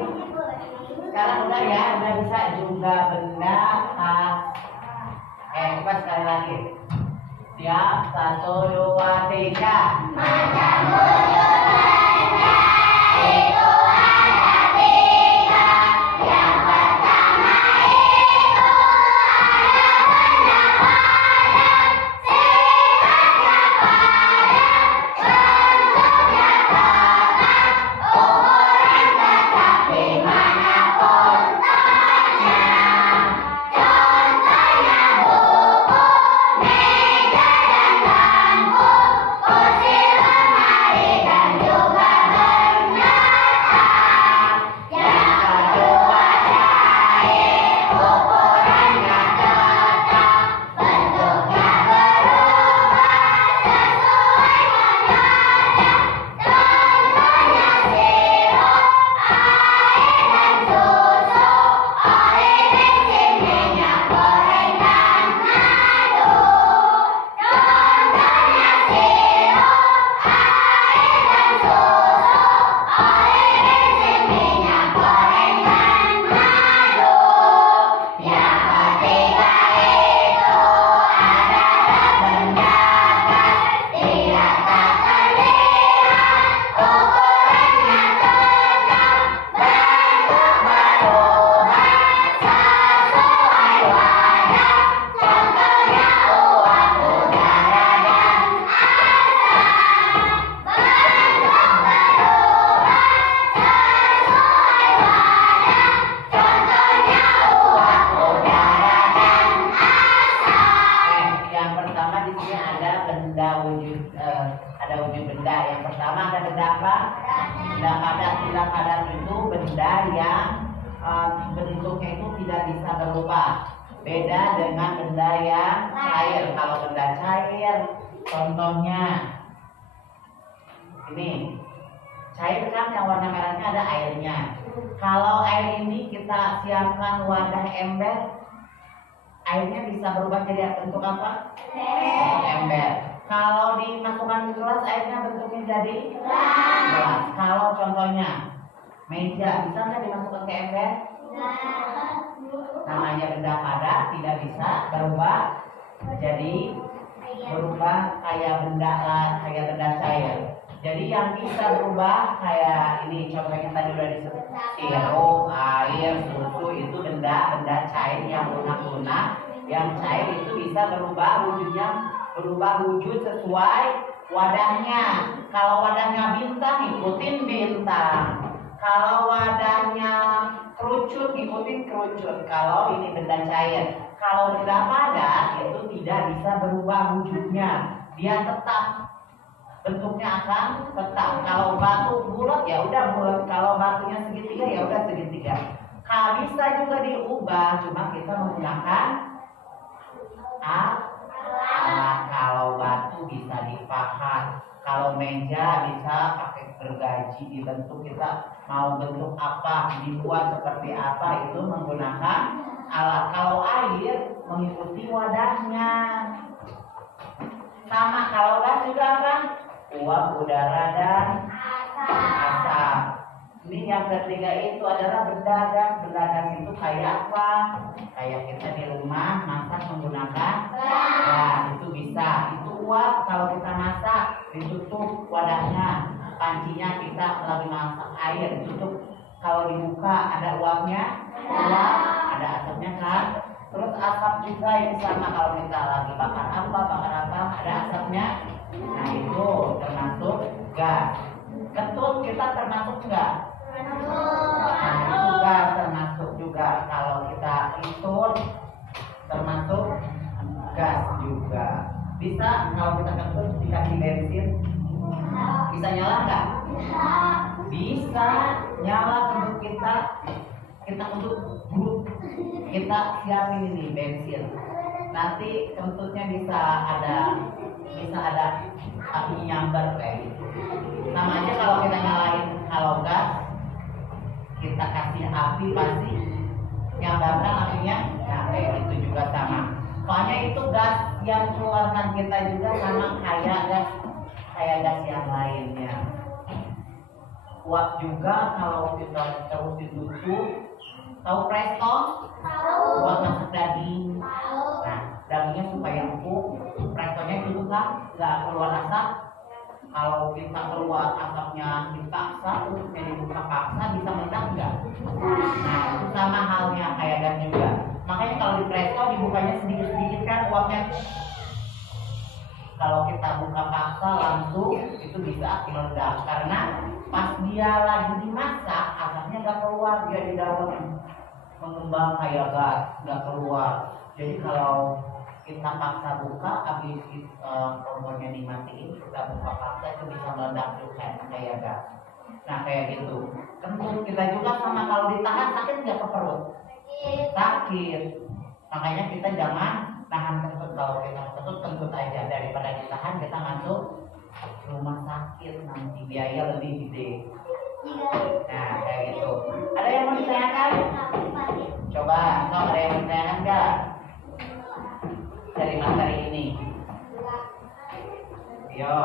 Sekarang udah ya, udah bisa juga benda coba sekali lagi. Siap, 1, 2, 3. Macam wujud benda itu ada 3. Yang pertama itu ada benda padat, sifatnya padat, bentuknya tetap, ukuran tetap dimanapun letaknya. Contohnya buku, meja dan lampu, kursi, lemari dan juga benda tas. Yang kedua cair, ukurannya tetap, bentuknya berubah sesuai kadar. Contohnya sirup, air dan susu, oli, bensin, minyak goreng dan madu. Contohnya sirup, air dan susu, oli, bensin, minyak goreng dan madu. Yang ketiga itu adalah benda gas, tidak tak terlihat, ukurannya tetap, bentuk berubah sesuai wadah. Contohnya uap, udara, dan asap. Bentuk berubah sesuai wadah. Contohnya uap, udara, dan asap. Yang pertama di sini ada benda wujud, ada wujud benda. Yang pertama ada benda apa? Benda padat. Benda padat itu benda yang bentuknya itu tidak bisa berubah. Beda dengan benda yang cair. Kalau benda cair, contohnya ini cair kan yang warna merahnya ada airnya. Kalau air ini kita siapkan wadah ember, airnya bisa berubah jadi bentuk apa? Ember. Kalau dimasukkan ke gelas, airnya bentuknya jadi gelas. Kalau contohnya meja, bisa nggak dimasukkan ke ember? Namanya benda padat, tidak bisa berubah jadi berubah kayak benda cair. Jadi yang bisa berubah kayak ini contohnya tadi udah disebut sirup, air, susu, itu benda cair yang lunak-lunak. Yang cair itu bisa berubah wujud sesuai wadahnya. Kalau wadahnya bintang, ikutin bintang. Kalau wadahnya kerucut, ikutin kerucut. Kalau ini benda cair. Kalau benda padat itu tidak bisa berubah wujudnya. Dia tetap, bentuknya akan tetap. Kalau batu bulat ya udah bulat. Kalau batunya segitiga ya udah segitiga. Kalau bisa juga diubah, cuma kita menggunakan alat. Kalau batu bisa dipahat, kalau meja bisa pakai gergaji dibentuk. Kita mau bentuk apa, dibuat seperti apa, itu menggunakan alat. Kalau air mengikuti wadahnya. Sama kalau gas juga apa? Uap, udara, dan asap. Ini yang ketiga itu adalah benda gas. Benda gas itu kayak apa? Kayak kita di rumah masak menggunakan gas, itu bisa. Itu uap, kalau kita masak ditutup wadahnya, pancinya kita lagi masak air ditutup. Kalau dibuka ada uapnya, uap, ada asapnya kan. Terus asap juga yang sama, kalau kita lagi bakar apa, ada asapnya. Nah itu termasuk gas. Ketut kita termasuk enggak? Nah itu gas termasuk juga. Kalau kita ketut termasuk gas juga. Bisa kalau kita ketut dikasih bensin, bisa nyala enggak? Bisa nyala untuk kita untuk kita siapin ini bensin. Nanti kentutnya bisa ada api nyambar kayak gitu. Sama aja kalau kita nyalain, kalau gas kita kasih api pasti nyambarkan apinya. Nah kayak gitu juga sama. Soalnya itu gas yang keluarkan kita juga sama kayak gas yang lainnya. Uap juga kalau kita terus ditutup, tahu presto? Uap masuk daging. Nah, dagingnya supaya empuk, prestonya itu kan nggak keluar asap. Kalau kita keluar asapnya dipaksa, tutupnya dibuka paksa, bisa meledak nggak? Nah, itu sama halnya kayak gas juga. Makanya kalau di presto dibukanya sedikit-sedikit kan uapnya. Kalau kita buka paksa langsung itu bisa meledak karena pas dia lagi dimasak asapnya nggak keluar, dia di dalam mengembang kayak gas nggak keluar. Jadi kalau kita paksa buka habis kompornya dimatiin kita buka paksa itu bisa meledak juga kayak gas. Nah kayak gitu. Tentu kita juga sama kalau ditahan sakit nggak ke perut? Sakit. Makanya kita jangan tahan kentut. Kalau kita kentut aja daripada ditahan kita masuk rumah sakit nanti biaya lebih gede. Nah kayak gitu. Ada yang mau ditanyakan? Coba, ada yang mau ditanyakan nggak dari materi ini? Yo.